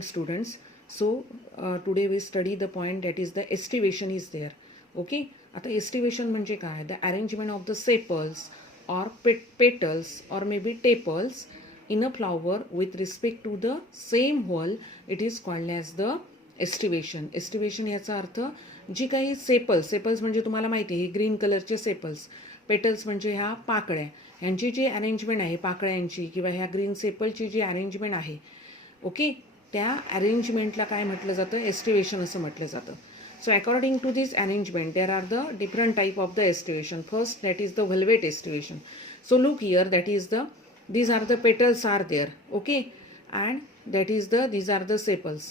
morning, students. So today we study the point that is the estivation is there. Okay, आता estivation म्हणजे काय? The arrangement of the sepals or petals or maybe tepals in a flower with respect to the same whorl, it is called as the estivation. estivation याचा अर्थ जी काही sepals म्हणजे तुम्हाला माहिती आहे ग्रीन कलरचे सेपल्स, पेटल्स म्हणजे ह्या पाकळ्या, ह्यांची जी अरेंजमेंट आहे पाकळ्यांची किंवा ह्या ग्रीन सेपलची जी अरेंजमेंट आहे, ओके, त्या अरेंजमेंटला काय म्हटलं जातं? एस्टिवेशन असं म्हटलं जातं. So according to this arrangement there are the different type of the aestivation. First that is the valvate aestivation. So look here, that is the these are the petals are there, okay, and that is the these are the sepals.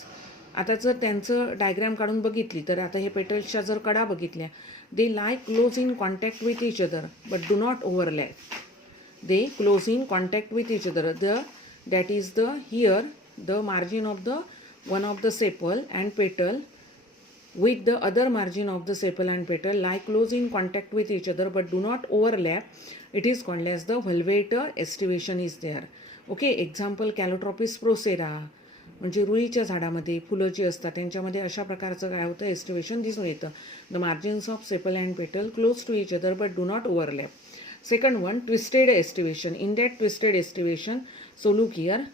आता जर त्यांचं diagram काढून बघितली तर आता हे पेटल्सच्या जर कडा बघितल्या, they lie close in contact with each other but do not overlap. They close in contact with each other. That is the here the margin of the one of the sepal and petal with the other margin of the sepal and petal lie close in contact with each other but do not overlap. It is called as the velvet estivation is there. Okay, example Calotropis procera, म्हणजे रुईच्या झाडामध्ये फुलं जी असतात त्यांच्यामध्ये अशा प्रकारचं काय होतं? Aestivation दिसून येतं. The margins of sepal and petal close to each other but do not overlap. Second one, twisted aestivation. In that twisted aestivation, so look here,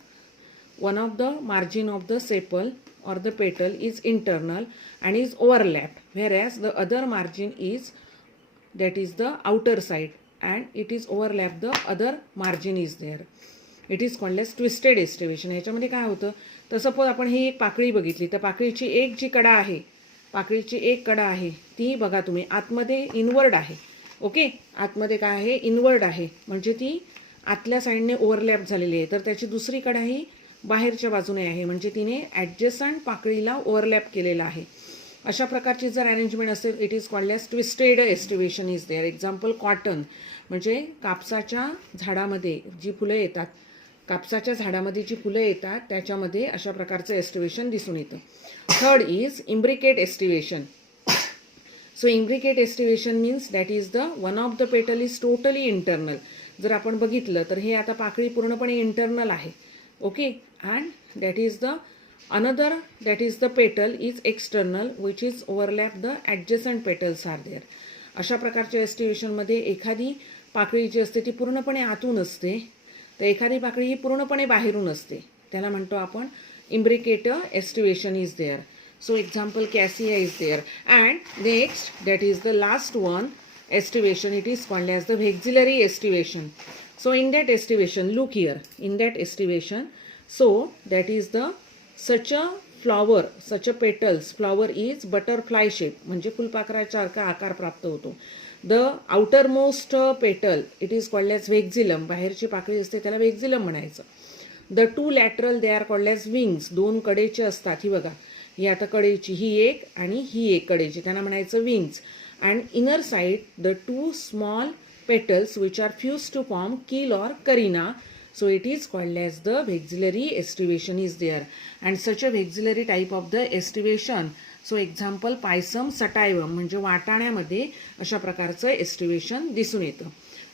one of the margin of the sepal or the petal is internal and is overlapped, whereas the other margin is, that is the outer side, and it is overlapped, the other margin is there. It is called as twisted estivation. ह्याच्यामध्ये काय होतं? तर suppose आपण ही एक पाकळी बघितली, तर पाकळीची एक जी कडा आहे, पाकळीची एक कडा आहे ती बघा तुम्ही आतमध्ये इनवर्ड आहे. ओके, आतमध्ये काय आहे? इनवर्ड आहे, म्हणजे ती आतल्या साईडने ओव्हरलॅप झालेली आहे. तर त्याची दुसरी कडा ही बाहेरच्या बाजूने आहे, म्हणजे तिने ॲडजस्टंट पाकळीला ओव्हरलॅप केलेला आहे. अशा प्रकारची जर अरेंजमेंट असेल, it is called as twisted aestivation is there. Example cotton, म्हणजे कापसाच्या झाडामध्ये जी फुलं येतात, कापसाच्या झाडामध्ये जी फुलं येतात त्याच्यामध्ये अशा प्रकारचं एस्टिवेशन दिसून येतं. Third is imbricate aestivation. So imbricate aestivation means that is the one of the पेटल इज टोटली इंटरनल. जर आपण बघितलं तर हे आता पाकळी पूर्णपणे इंटरनल आहे. Okay, and that is the another, that is the petal is external which is overlap the adjacent petals are there. अशा प्रकारच्या एस्टिवेशनमध्ये एखादी पाकळी जी असते ती पूर्णपणे आतून असते, तर एखादी पाकळी ही पूर्णपणे बाहेरून असते. त्याला म्हणतो आपण imbricate aestivation is there. So example cassia is there. And next that is the last one estivation, it is called as the vexillary estivation. So in that estivation, look here, in that estivation, so that is the such a flower, such a petals, flower is butterfly shape, म्हणजे फुलपाखरासारखा आकार प्राप्त होतो. The outermost petal, it is called as vexillum, बाहेरची पाकळी असते त्याला vexillum म्हणायचं. The two lateral, they are called as wings, दोन कडेचे असतात. ही बघा, ही आता कडेची ही एक आणि ही एक कडेची, त्यांना म्हणायचं wings. And inner side, the two small petals which are fused to form keel or carina. So it is called as the vexillary estivation is there. And such a vexillary type of the estivation. So example Pisum sativum, म्हणजे वाटाण्यामध्ये अशा प्रकारचं aestivation दिसून येतं.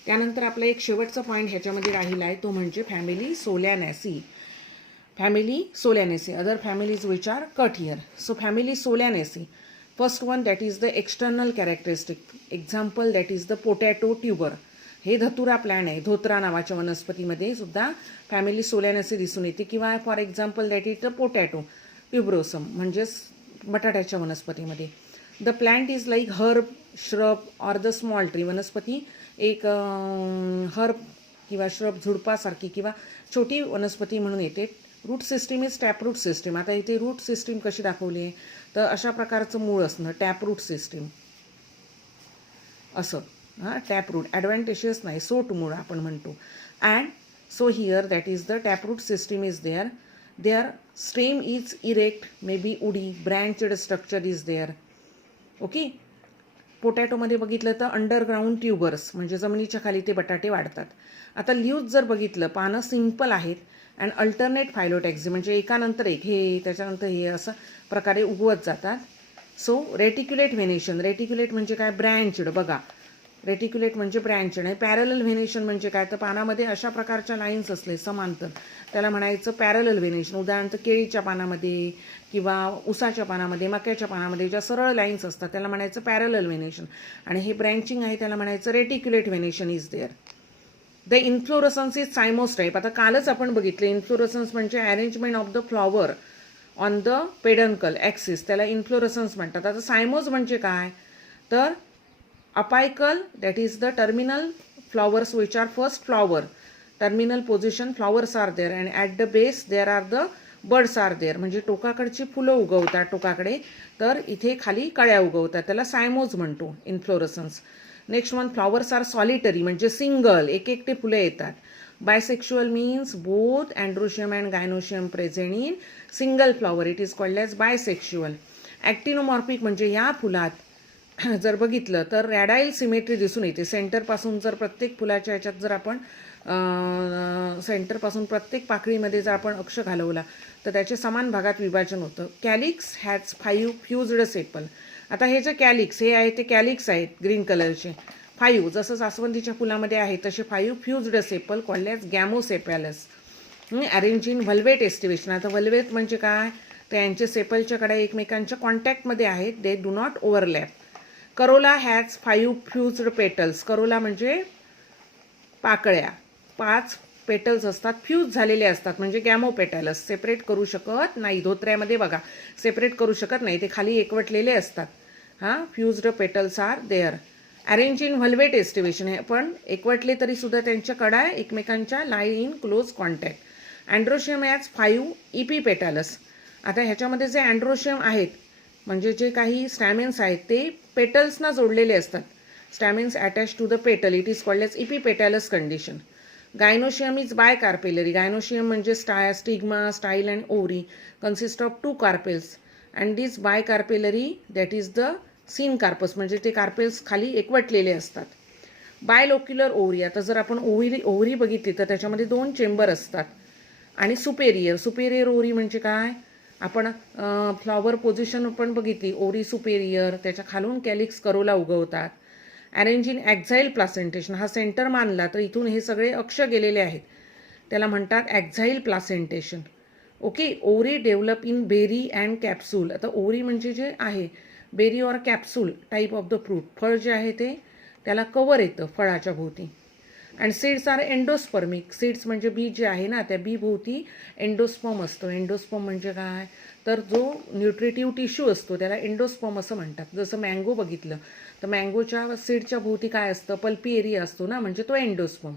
त्यानंतर आपला एक शेवटचा point ह्याच्यामध्ये राहिला आहे, तो म्हणजे family Solanaceae. Family Solanaceae, other families which are cut here. So family Solanaceae, first one that is the external characteristic. Example that is the potato tuber. हे धतुरा प्लॅन आहे, धोत्रा नावाच्या वनस्पतीमध्ये सुद्धा फॅमिली सोलॅनेसी दिसून येते. किंवा for example that is the potato tuberosum, म्हणजेच बटाट्याच्या वनस्पतीमध्ये. The plant is like herb, shrub or the small tree. वनस्पती एक हर्ब किंवा श्रब, झुडपासारखी किंवा छोटी वनस्पती म्हणून येते. Root system is taproot system. आता इथे रूट सिस्टीम कशी दाखवली आहे, तर अशा प्रकारचं मूळ असणं, टॅपरूट सिस्टीम असं. हां, टॅपरूट ॲडव्हान्टेशियस नाही, सोट मूळ आपण म्हणतो. And so here that is the taproot system is there. There stem is erect, may be woody, branched structure is there. Okay, पोटॅटोमध्ये बघितलं तर अंडरग्राऊंड ट्युबर्स, म्हणजे जमिनीच्या खाली ते बटाटे वाढतात. आता लीव्ज जर बघितलं, पानं सिंपल आहेत अँड अल्टरनेट फायलोटॅक्सी, म्हणजे एकानंतर एक, हे त्याच्यानंतर हे असं प्रकारे उगवत जातात. So reticulate venation. रेटिक्युलेट म्हणजे काय? ब्रँचड. बघा, रेटिक्युलेट म्हणजे ब्रँच. आणि पॅरलल व्हेनेशन म्हणजे काय, तर पानामध्ये अशा प्रकारच्या लाईन्स असले समांतर, त्याला म्हणायचं पॅरलल व्हेनेशन. उदाहरणार्थ केळीच्या पानामध्ये किंवा उसाच्या पानामध्ये, मक्याच्या पानामध्ये ज्या सरळ लाईन्स असतात त्याला म्हणायचं पॅरलल व्हेनेशन. आणि हे ब्रँचिंग आहे त्याला म्हणायचं reticulate venation is there. The inflorescence is cymose type. आता कालच आपण बघितले इन्फ्लोरसन्स म्हणजे arrangement of the flower on the peduncle axis, त्याला इन्फ्लोरसन्स म्हणतात. आता सायमोस म्हणजे काय, तर apical, that is the terminal flowers which are first flower, terminal position flowers are there, and at the base there are the buds are there. म्हणजे टोकाकडची फुलं उगवतात टोकाकडे, तर इथे खाली कळ्या उगवतात, त्याला सायमोज म्हणतो inflorescence. Next one, flowers are solitary म्हणजे सिंगल, एक एकटे फुलं येतात. Bisexual means both androecium and gynoecium present in single flower, it is called as bisexual. Actinomorphic म्हणजे या फुलात जर बघितलं तर रॅडाईल सिमेट्री दिसून येते. सेंटरपासून जर प्रत्येक फुलाच्या ह्याच्यात जर आपण सेंटरपासून प्रत्येक पाकळीमध्ये जर आपण अक्ष घालवला तर त्याचे समान भागात विभाजन होतं. Calyx has 5 fused sepal. आता हे जे कॅलिक्स हे आहे ते कॅलिक्स आहेत ग्रीन कलरचे. 5 जसं जास्वंदीच्या फुलामध्ये आहे तसे 5 fused sepal called as gamosepalous. Arrange in valvate aestivation. आता व्हल्वेट म्हणजे काय, तर यांचे सेपलच्या कड्या एकमेकांच्या कॉन्टॅक्टमध्ये आहेत, they do not overlap. Corolla has 5 fused petals. Corolla म्हणजे पाकळ्या, 5 पेटल्स असतात, फ्यूज झालेले असतात म्हणजे गॅमोपेटॅलस. सेपरेट करू शकत नाही, धोत्र्यामध्ये बघा सेपरेट करू शकत नाही, ते खाली एकवटलेले असतात. Fused petals are there. Arrange in valvate aestivation, हे पण एकवटले तरी सुद्धा त्यांच्या कडा एकमेकांच्या lie in close contact. Androecium has 5 epipetalous. आता ह्याच्यामध्ये जे अँड्रोशियम आहेत म्हणजे जे काही स्टॅमेन्स आहेत ते पेटल्सना जोडलेले असतात. Stamens attach to the petal, it is called as epipetalous condition. Gynoecium is bicarpellary. Gynoecium म्हणजे stigma, style and ovary consist of 2 carpels and this bicarpellary that is the syncarpous म्हणजे ते carpels खाली एकवटलेले असतात. Bilocular ovary. आता जर आपण ovary बघितली तर त्याच्यामध्ये 2 चेंबर असतात. आणि सुपेरियर ओव्हरी म्हणजे काय, आपण फ्लॉवर पोझिशन पण बघितली, ओरी सुपेरियर, त्याच्या खालून कॅलिक्स करोला उगवतात. Arrange in axile placentation. हा सेंटर मानला तर इथून हे सगळे अक्ष गेलेले आहेत, त्याला म्हणतात axile placentation. Okay. Ovary develop in berry and capsule. आता ओरी म्हणजे जे आहे berry or capsule type of the fruit, फळ जे आहे ते त्याला कवर येतं फळाच्या भोवती. And seeds are endospermic. Seeds म्हणजे बी जे आहे ना, त्या बी भोवती एंडोस्पर्म असतो. एंडोस्पर्म म्हणजे काय, तर जो न्यूट्रिटिव्ह टिश्यू असतो त्याला एंडोस्पर्म असं म्हणतात. जसं मँगो बघितलं तर मँगोच्या सीडच्या भोवती काय असतं, पल्पी एरिया असतो ना, म्हणजे तो एंडोस्पर्म.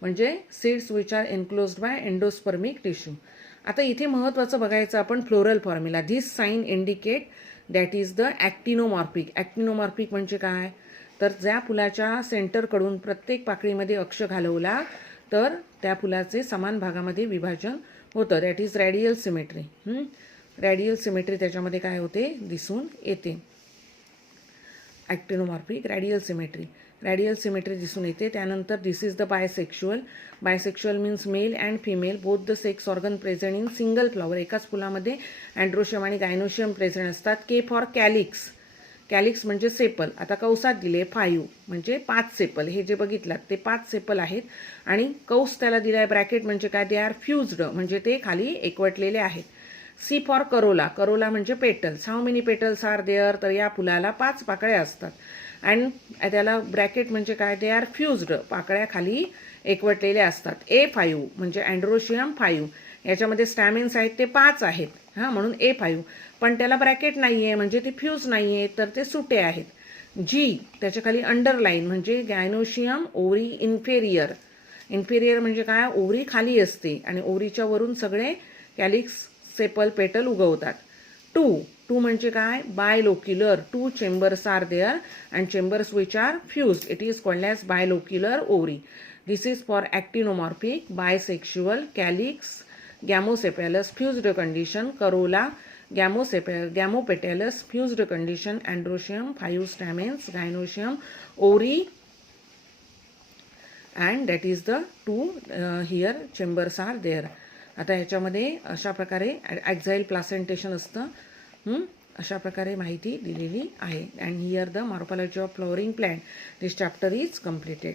म्हणजे seeds which are enclosed by endospermic tissue. आता इथे महत्त्वाचं बघायचं आपण floral formula. This sign indicate that is the actinomorphic. Actinomorphic म्हणजे काय, तर ज्या फुलाच्या सेंटरकडून प्रत्येक पाकळीमध्ये अक्ष घालवला तर त्या फुलाचे समान भागामध्ये विभाजन होतं, that is radial symmetry. Radial symmetry त्याच्यामध्ये काय होते, दिसून येते. ॲक्टिनोमॉर्फिक रॅडियल सिमेट्री दिसून येते. त्यानंतर this is the bisexual. Bisexual means male and female both the sex organ present in single flower. एकाच फुलामध्ये अँड्रोशियम आणि गायनोशियम प्रेझेंट असतात. K for calyx. कॅलिक्स म्हणजे सेपल. आता कौसात दिले 5 म्हणजे 5 सेपल. हे जे बघितलात ते 5 सेपल आहेत. आणि कौस त्याला दिला आहे ब्रॅकेट म्हणजे काय, दे आर फ्युज्ड म्हणजे ते खाली एकवटलेले आहेत. C for corolla. करोला म्हणजे petals. How many petals are there, तर या फुलाला 5 पाकळ्या असतात. अँड त्याला ब्रॅकेट म्हणजे काय, दे आर फ्युज्ड पाकळ्या खाली एकवटलेल्या असतात. A5 म्हणजे अँड्रोशियम 5. याच्यामध्ये स्टॅमेन्स आहेत ते 5 आहेत, म्हणून A5. पण त्याला ब्रॅकेट नाही आहे म्हणजे ते फ्यूज नाही आहे, तर ते सुटे आहेत. जी त्याच्या खाली अंडरलाईन म्हणजे गायनोशियम ओव्हरी इन्फेरियर. इन्फेरियर म्हणजे काय, ओव्हरी खाली असते आणि ओव्हरीच्या वरून सगळे कॅलिक्स सेपल पेटल उगवतात. 2 म्हणजे काय, bilocular. 2 chambers are there and chambers which are fused, it is called as bilocular ovary. This is for actinomorphic, bisexual, calyx, gamosepalous, fused condition, corolla, gamopetalous, fused condition, androecium, 5 stamens, gynoecium, ovary, and that is the 2 here chambers are there. आता ह्याच्यामध्ये अशा प्रकारे ॲक्झाईल placentation असतं. अशा प्रकारे माहिती दिलेली आहे. And here the morphology of flowering plant this chapter is completed.